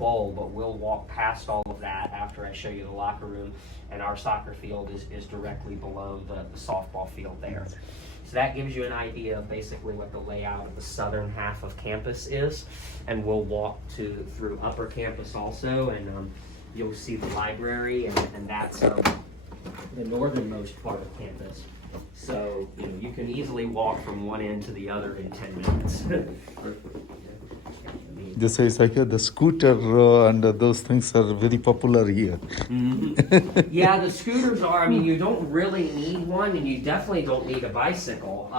bowl, but we'll walk past all of that after I show you the locker room, and our soccer field is directly below the softball field there. So that gives you an idea of basically what the layout of the southern half of campus is, and we'll walk through upper campus also, and you'll see the library, and that's the northernmost part of campus. So you can easily walk from one end to the other in 10 minutes. This is like the scooter and those things are very popular here. Mm-hmm. Yeah, the scooters are. I mean, you don't really need one, and you definitely don't need a bicycle.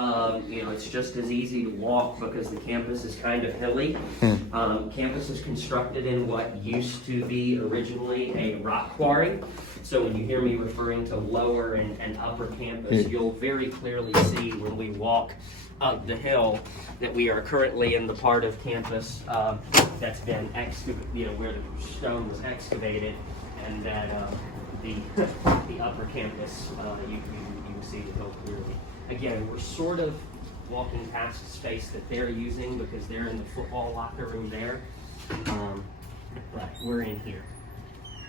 It's just as easy to walk because the campus is kind of hilly. Campus is constructed in what used to be originally a rock quarry. So when you hear me referring to lower and upper campus, you'll very clearly see when we walk up the hill that we are currently in the part of campus that's been excavated, where the stone was excavated, and that the upper campus, you can see the hill clearly. Again, we're sort of walking past the space that they're using because they're in the football locker room there, but we're in here.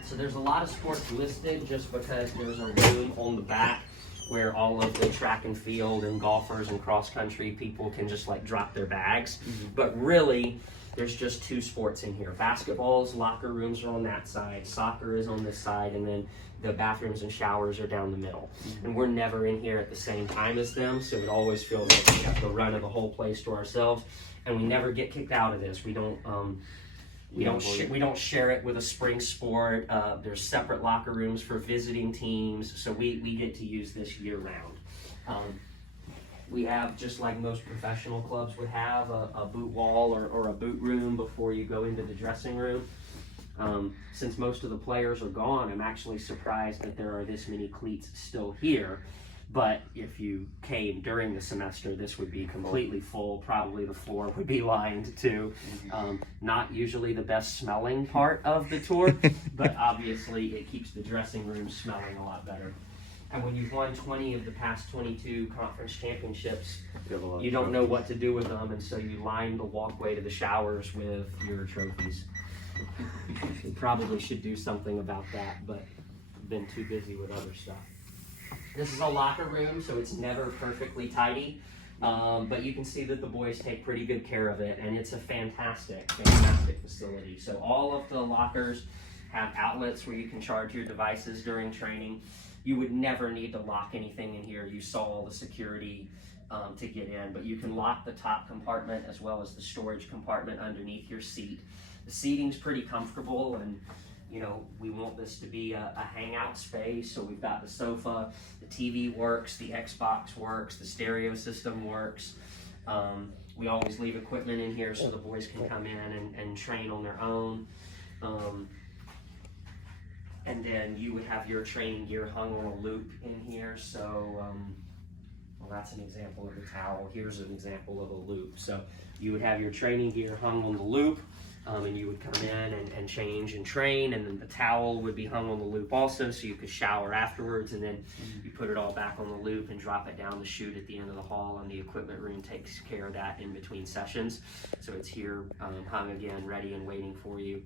So there's a lot of sports listed just because there's a room on the back where all of the track and field and golfers and cross country people can just like drop their bags. But really, there's just two sports in here. Basketball's locker rooms are on that side, soccer is on this side, and then the bathrooms and showers are down the middle. And we're never in here at the same time as them, so it always feels like we have the run of the whole place to ourselves, and we never get kicked out of this. We don't share it with a spring sport. There's separate locker rooms for visiting teams, so we get to use this year round. We have, just like most professional clubs would have, a boot wall or a boot room before you go into the dressing room. Since most of the players are gone, I'm actually surprised that there are this many cleats still here. But if you came during the semester, this would be completely full. Probably the floor would be lined too. Not usually the best smelling part of the tour, but obviously it keeps the dressing room smelling a lot better. And when you've won 20 of the past 22 conference championships, you don't know what to do with them, and so you line the walkway to the showers with your trophies. You probably should do something about that, but I've been too busy with other stuff. This is a locker room, so it's never perfectly tidy, but you can see that the boys take pretty good care of it, and it's a fantastic facility. So all of the lockers have outlets where you can charge your devices during training. You would never need to lock anything in here. You saw all the security to get in, but you can lock the top compartment as well as the storage compartment underneath your seat. The seating's pretty comfortable, and we want this to be a hangout space, so we've got the sofa, the TV works, the Xbox works, the stereo system works. We always leave equipment in here so the boys can come in and train on their own. And then you would have your training gear hung on a loop in here, so well, that's an example of a towel. Here's an example of a loop. So you would have your training gear hung on the loop, and you would come in and change and train, and then the towel would be hung on the loop also, so you could shower afterwards, and then you put it all back on the loop and drop it down the chute at the end of the hall, and the equipment room takes care of that in between sessions. So it's here hung again, ready and waiting for you.